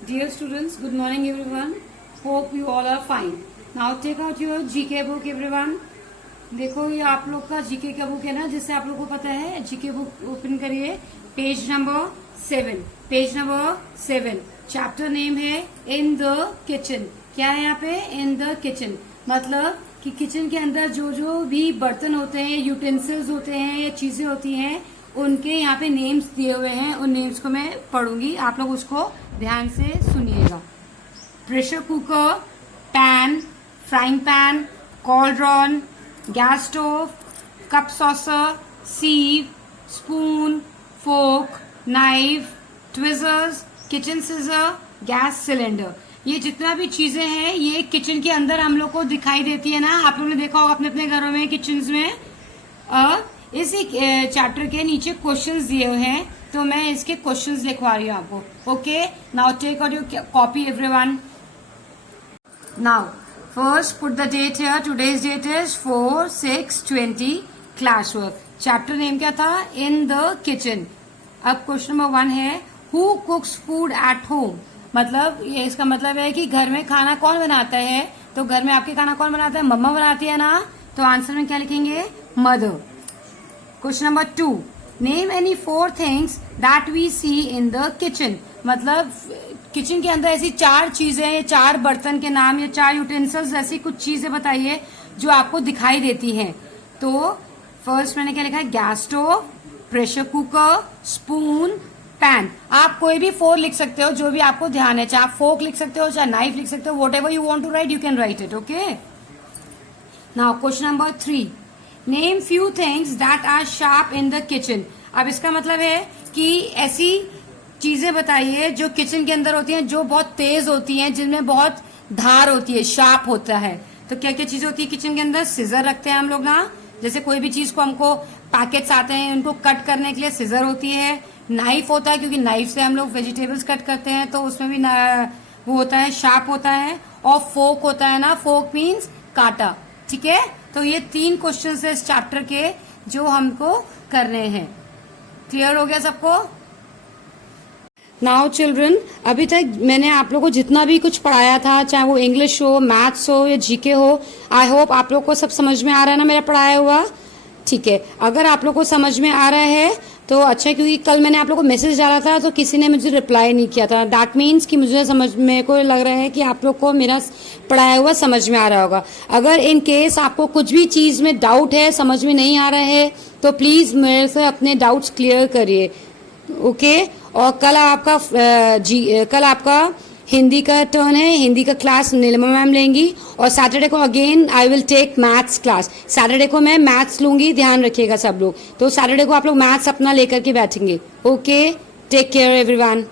Dear students, good morning everyone. Hope you all are fine. Now take out your GK book everyone. देखो ये आप लोग का GK का बुक है ना, जिससे आप लोग को पता है। जीके बुक ओपन करिए, page number 7। Page number 7, chapter name है इन द किचन। क्या है यहाँ पे? इन द किचन, मतलब कि किचन के अंदर जो जो भी बर्तन होते हैं, यूटेंसिल्स होते हैं या चीजें होती हैं, उनके यहाँ पे नेम्स दिए हुए हैं। उन नेम्स को मैं पढ़ूंगी, आप लोग उसको ध्यान से सुनिएगा। Pressure cooker, pan, frying pan, cauldron, gas stove, cup saucer, sieve, spoon, fork, knife, tweezers, kitchen scissor, gas cylinder. ये जितना भी चीजें हैं ये किचन के अंदर हम लोग को दिखाई देती है ना। आप लोगों ने देखा होगा अपने अपने घरों में किचन में। इसी चैप्टर के नीचे क्वेश्चंस दिए हुए हैं, तो मैं इसके क्वेश्चंस लिखवा रही हूँ आपको। Okay, now take out your copy everyone. Now first put the date here. Today's date is 4/6/20 classwork. Chapter name क्या था? इन द किचन। अब क्वेश्चन नंबर 1 है, हु कुक्स फूड एट होम। मतलब ये इसका मतलब है कि घर में खाना कौन बनाता है। तो घर में आपके खाना कौन बनाता है? मम्मा बनाती है ना। तो आंसर में क्या लिखेंगे? Mother. Question number 2, name any 4 things that we see in the kitchen. मतलब किचन के अंदर ऐसी 4 चीजें, 4 बर्तन के नाम या 4 यूटेंसिल्स, ऐसी कुछ चीजें बताइए जो आपको दिखाई देती हैं। तो फर्स्ट मैंने क्या लिखा है? Gas stove, pressure cooker, spoon, pan. आप कोई भी 4 लिख सकते हो, जो भी आपको ध्यान है। चाहे आप फोक लिख सकते हो, चाहे नाइफ लिख सकते हो, whatever you want to write, you can write it. Okay, now question number 3, name few things that are sharp in the kitchen. अब इसका मतलब है कि ऐसी चीजें बताइए जो किचन के अंदर होती हैं, जो बहुत तेज होती हैं, जिनमें बहुत धार होती है, शार्प होता है। तो क्या क्या चीजें होती है किचन के अंदर? सीजर रखते हैं हम लोग ना, जैसे कोई भी चीज को हमको पैकेट्स आते हैं उनको कट करने के लिए सीजर होती है। नाइफ होता है, क्योंकि नाइफ से हम लोग वेजिटेबल्स कट करते हैं, तो उसमें भी वो होता है, शार्प होता है। और फोक होता है ना, फोक मीन्स काटा। ठीक है, तो ये 3 क्वेश्चन है इस चैप्टर के जो हमको करने हैं। क्लियर हो गया सबको? नाउ चिल्ड्रन, अभी तक मैंने आप लोगों को जितना भी कुछ पढ़ाया था, चाहे वो इंग्लिश हो, मैथ्स हो या जीके हो, आई होप आप लोग को सब समझ में आ रहा है ना मेरा पढ़ाया हुआ। ठीक है, अगर आप लोग को समझ में आ रहा है तो अच्छा, क्योंकि कल मैंने आप लोग को मैसेज डाला था तो किसी ने मुझे रिप्लाई नहीं किया था। दैट मीन्स कि मेरे को लग रहा है कि आप लोग को मेरा पढ़ाया हुआ समझ में आ रहा होगा। अगर इन केस आपको कुछ भी चीज में डाउट है, समझ में नहीं आ रहा है, तो प्लीज मेरे से अपने डाउट्स क्लियर करिए। ओके, और कल आपका हिंदी का टर्न है। हिंदी का क्लास नीलिमा मैम लेंगी, और सैटरडे को again I will take maths class. Saturday को मैं मैथ्स लूंगी, ध्यान रखिएगा सब लोग। तो सैटरडे को आप लोग मैथ्स अपना लेकर के बैठेंगे। Okay, take care everyone.